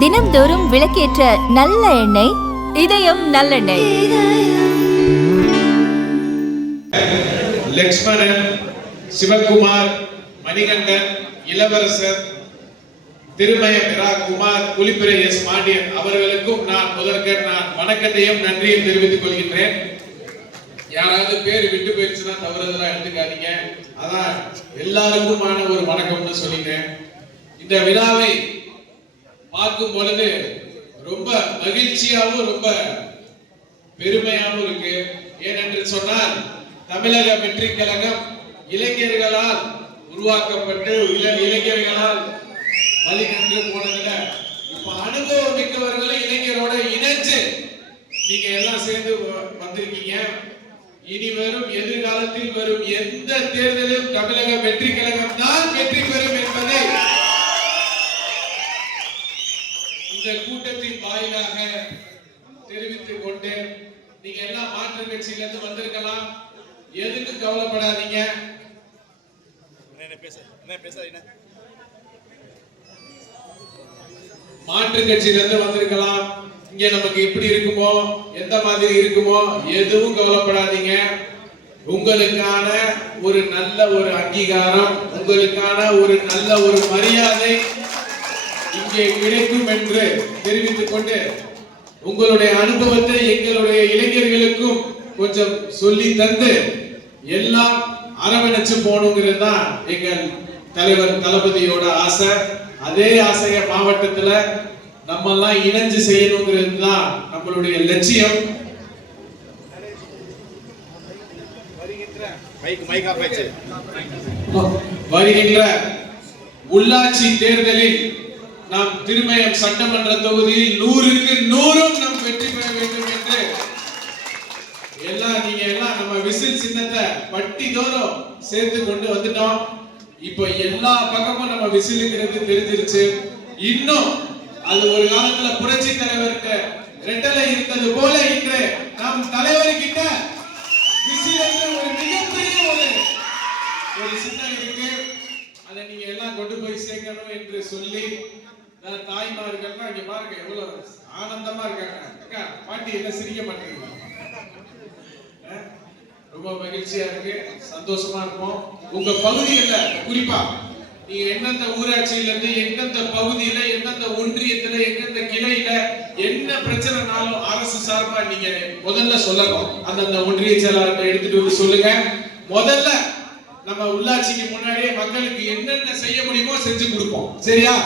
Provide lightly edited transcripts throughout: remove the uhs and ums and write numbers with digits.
தினம்தோறும் விளக்கேற்ற நல்ல எண்ணெய் இதயம் நல்லெண்ணெய். லட்சுமணன், சிவகுமார், மணிகண்டன், இளவரசர், திருமயம் குமார், குளிப்பிரை எஸ் பாண்டியன் அவர்களுக்கும் நான் முதற்கண் வணக்கத்தையும் நன்றியும் தெரிவித்துக் கொள்கின்றேன். யாராவது பேர் விட்டு போயிடுச்சுன்னா தவறுதெல்லாம் எடுத்துக்காதீங்க. அதான் எல்லாருக்குமான ஒரு வணக்கம்னு சொல்லிட்டேன். இந்த விழாவை பார்க்கும் பொழுது ரொம்ப மகிழ்ச்சியாகவும் ரொம்ப பெருமையாகவும் இருக்கு. ஏனென்று சொன்னால் தமிழக வெற்றி கழகம் இளைஞர்களால் உருவாக்கப்பட்டு இளைஞர்களால் வழிகண்டு போனதுல இப்ப அனுபவம் மிக்கவர்களை இளைஞரோட இணைஞ்சு நீங்க எல்லாம் சேர்ந்து வந்திருக்கீங்க. இனி வரும் எதிர்காலத்தில் வரும் எந்த தேர்தலிலும் தமிழக வெற்றி கழகம் தான் வெற்றி பெறும் என்பதை இந்த கூட்டத்தின் வாயிலாக தெரிவித்துக் கொண்டு நீங்க எல்லாம் மாற்று கட்சியில இருந்து வந்திருக்கலாம். எதுக்கு கவலைப்படாதீங்க. மாற்று கட்சியில இருந்து வந்திருக்கலாம். இங்க நமக்கு எப்படி இருக்குமோ எந்த மாதிரி இருக்குமோ எதுவும் கவலைப்படாதீங்க. உங்களுக்கான ஒரு நல்ல ஒரு அங்கீகாரம், உங்களுக்கான ஒரு நல்ல ஒரு மரியாதை இங்கே கிடைக்கும் என்று தெரிவித்துக் கொண்டு உங்களுடைய அனுபவத்தை எங்களுடைய இளைஞர்களுக்கும் கொஞ்சம் சொல்லி தந்து எல்லாம் அரவணைச்சு போகணுங்கிறது தான் எங்கள் தலைவர் தளபதியோட ஆசை. அதே ஆசைய மாவட்டத்துல நம்ம எல்லாம் இணைஞ்சு செய்யணுங்கிறது தான் நம்மளுடைய லட்சியம். வருகின்ற உள்ளாட்சி தேர்தலில் நாம் திருமயம் சட்டமன்ற தொகுதியில் 100க்கு 100 நாம் வெற்றி பெற வேண்டும் என்று நீங்க எல்லாம் நம்ம விசில் சின்னத்தை பட்டி தோறும் சேர்த்து கொண்டு வந்துட்டோம். இப்போ எல்லா பக்கமும் நம்ம விசிலுங்கிறது தெரிஞ்சிருச்சு. இன்னும் அது ஒரு காலத்துல புரட்சி தலைவர்கிட்ட ரெட்டலை இருந்தது போல இன்று நம் தலைவர்கிட்ட விசில் என்ற ஒரு மிகப்பெரிய ஒரு சின்னம் இருக்கு. அதை நீங்க எல்லாம் கொண்டு போய் சேர்க்கணும் என்று சொல்லி தாய்மார்கள்லாம் இங்க பாருங்க எவ்வளவு ஆனந்தமா இருக்காங்க. பாட்டி என்ன சிரிக்க மாட்டேங்க. ரொம்ப மகிழ்ச்சியா இருக்கு, சந்தோஷமா இருக்கும். உங்க பகுதியில குறிப்பா நீங்க எந்தெந்த ஊராட்சியில இருந்து எந்தெந்த பகுதியில எந்தெந்த ஒன்றியத்துல எந்தெந்த கிளையில என்ன பிரச்சனைனாலும் அரசு சார்பா நீங்க முதல்ல சொல்லணும். அந்தந்த ஒன்றிய செயலாளர்கிட்ட எடுத்துட்டு வந்து சொல்லுங்க. முதல்ல நம்ம உள்ளாட்சிக்கு முன்னாடியே மக்களுக்கு என்னென்ன செய்ய முடியுமோ செஞ்சு கொடுப்போம். சரியா?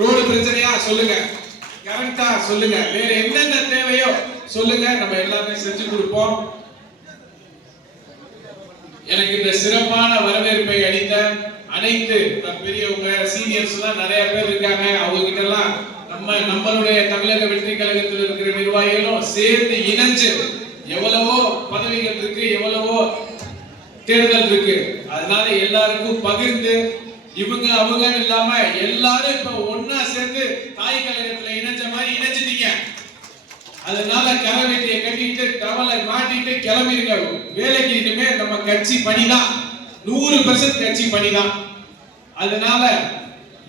ரோடு பிரச்சனையா சொல்லுங்க, கரெக்டா சொல்லுங்க, வேற என்னென்ன தேவையோ சொல்லுங்க, நம்ம எல்லாமே செஞ்சு கொடுப்போம். எனக்கு இந்த சிறப்பான வரவேற்பை அளித்த அனைத்து பெரியவங்க சீனியர்ஸ் எல்லாம் நிறைய பேர் இருக்காங்க. அவங்க கிட்ட எல்லாம் நம்மளுடைய தமிழக வெற்றி கழகத்தில் இருக்கிற நிர்வாகிகளும் சேர்ந்து இணைஞ்சு எவ்வளவோ பதவிகள் இருக்கு, எவ்வளவோ தேர்தல் இருக்கு. அதனால எல்லாருக்கும் பகிர்ந்து இவங்க அவங்க இல்லாம எல்லாரும் இப்ப ஒன்னா சேர்ந்து தாய் கழகத்துல இணைஞ்ச மாதிரி இணைஞ்சிட்டீங்க. அதனால கரவேட்டியை கட்டிட்டு டவலை மாட்டிட்டு கிளம்பிருங்க. வேலைக்கு இனிமே நம்ம கட்சி பணிதான், 100% கட்சி பணிதான். அதனால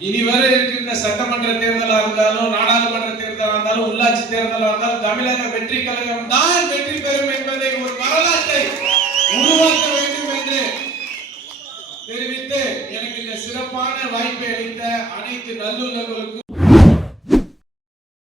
இனி வர இருக்கின்ற சட்டமன்ற தேர்தலா இருந்தாலும் நாடாளுமன்ற தேர்தலா இருந்தாலும் உள்ளாட்சி தேர்தலா இருந்தாலும் தமிழக வெற்றி கழகம் தான் வெற்றி பெறும் என்பதை ஒரு வரலாற்றை உருவாக்க வேண்டும் என்று தெரிவித்து எனக்கு இந்த சிறப்பான வாய்ப்பை அளித்த அனைத்து நல்லுள்ளவர்களுக்கும்